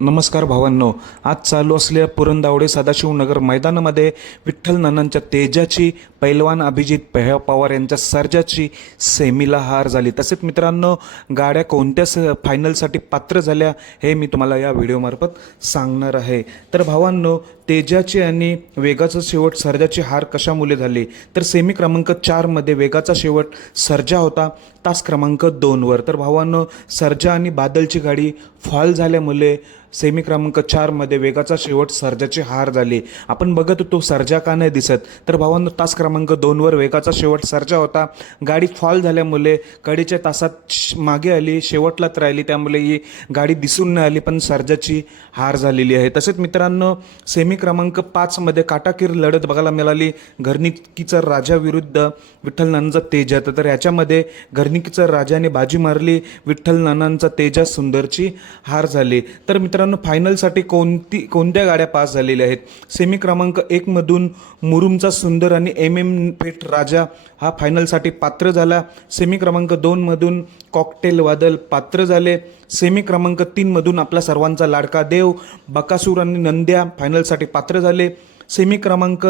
नमस्कार भावांनो आज चालू असलेल्या पुरंदावडे सदाशिवनगर मैदानामध्ये विठ्ठल नानांच्या तेजाची पैलवान अभिजित पेह पवार यांच्या सर्जाची सेमीला हार झाली. तसेच मित्रांनो गाड्या कोणत्या स फायनलसाठी पात्र झाल्या हे मी तुम्हाला या व्हिडिओमार्फत सांगणार आहे. तर भावांनो तेजाची आणि वेगाचा शेवट सर्जाची हार कशामुळे झाली? तर सेमी क्रमांक चारमध्ये वेगाचा शेवट सर्जा होता तास क्रमांक दोनवर तर भावांनो सर्जा आणि बादलची गाडी फॉल झाल्यामुळे सेमी क्रमांक चारमध्ये वेगाचा शेवट सर्जाची हार झाली. आपण बघत होतो सर्जा का नाही दिसत. तर भावांनो तास क्रमांक दोनवर वेगाचा शेवट सर्जा होता. गाडी फॉल झाल्यामुळे कडीच्या तासात श- मागे आली शेवटलाच राहिली. त्यामुळे ही गाडी दिसून नाही आली पण सर्जाची हार झालेली आहे. तसेच मित्रांनो सेमी क्रमांक पाचमध्ये काटाकीर लढत बघायला मिळाली. घरनिकीचा राजा विरुद्ध विठ्ठल नानांचा तेजात तर याच्यामध्ये घरनिकीचा राजाने बाजी मारली. विठ्ठल नानांचा तेजा सुंदरची हार झाली. तर मित्रांनो मित्रांनो फायनलसाठी कोणती कोणत्या गाड्या पास झालेल्या आहेत? सेमी क्रमांक एकमधून मुरुमचा सुंदर आणि एम एम पेठ राजा हा फायनलसाठी पात्र झाला. सेमी क्रमांक दोनमधून कॉकटेल वादल पात्र झाले. सेमी क्रमांक तीनमधून आपला सर्वांचा लाडका देव बकासूर आणि नंद्या फायनलसाठी पात्र झाले. सेमी क्रमांक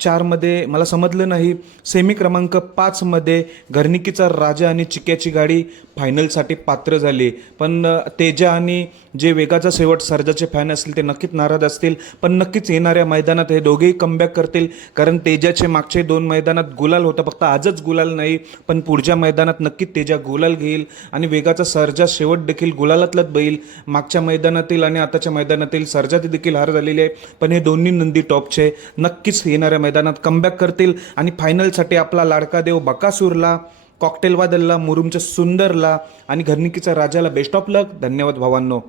चारमध्ये मला समजलं नाही. सेमी क्रमांक पाचमध्ये घरनिकीचा राजा आणि चिक्याची गाडी फायनलसाठी पात्र झाली. पण तेजा आणि जे वेगाचा शेवट सर्जाचे फॅन असतील ते नक्कीच नाराज असतील. पण नक्कीच येणाऱ्या मैदानात हे दोघेही कमबॅक करतील. कारण तेजाचे मागचे दोन मैदानात गुलाल होता. फक्त आजच गुलाल नाही पण पुढच्या मैदानात नक्कीच तेजा गुलाल घेईल. आणि वेगाचा सर्जा शेवट देखील गुलालातलाच बैल मागच्या मैदानातील आणि आताच्या मैदानातील सर्जात देखील हार झालेली आहे. पण हे दोन्ही नंदी टॉपचे नक्कीच येणाऱ्या मैदानात कमबॅक करतील आणि फायनलसाठी आपला लाडका देव बकासूरला कॉकटेलवादलला मुरुमच्या सुंदरला आणि घरनिकीच्या राजाला बेस्ट ऑफ लक धन्यवाद भावांनो.